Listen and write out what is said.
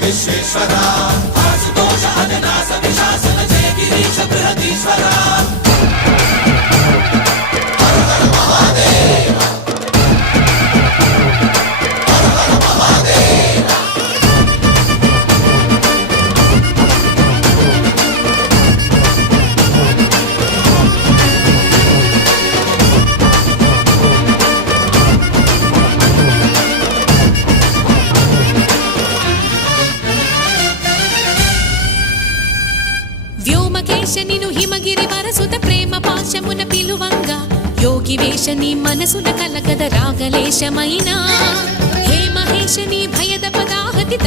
విశ్వేశ్వరా ఆశుతోష అజనాశ విశాసన జయ గిరీశ బృహదీశ్వరా నిను హిమగిరి వరసుత ప్రేమ పాశమున పిలువంగా యోగి వేషని మనసున కలకద రాగలేశమైనా హే మహేశని భయద పదాహతి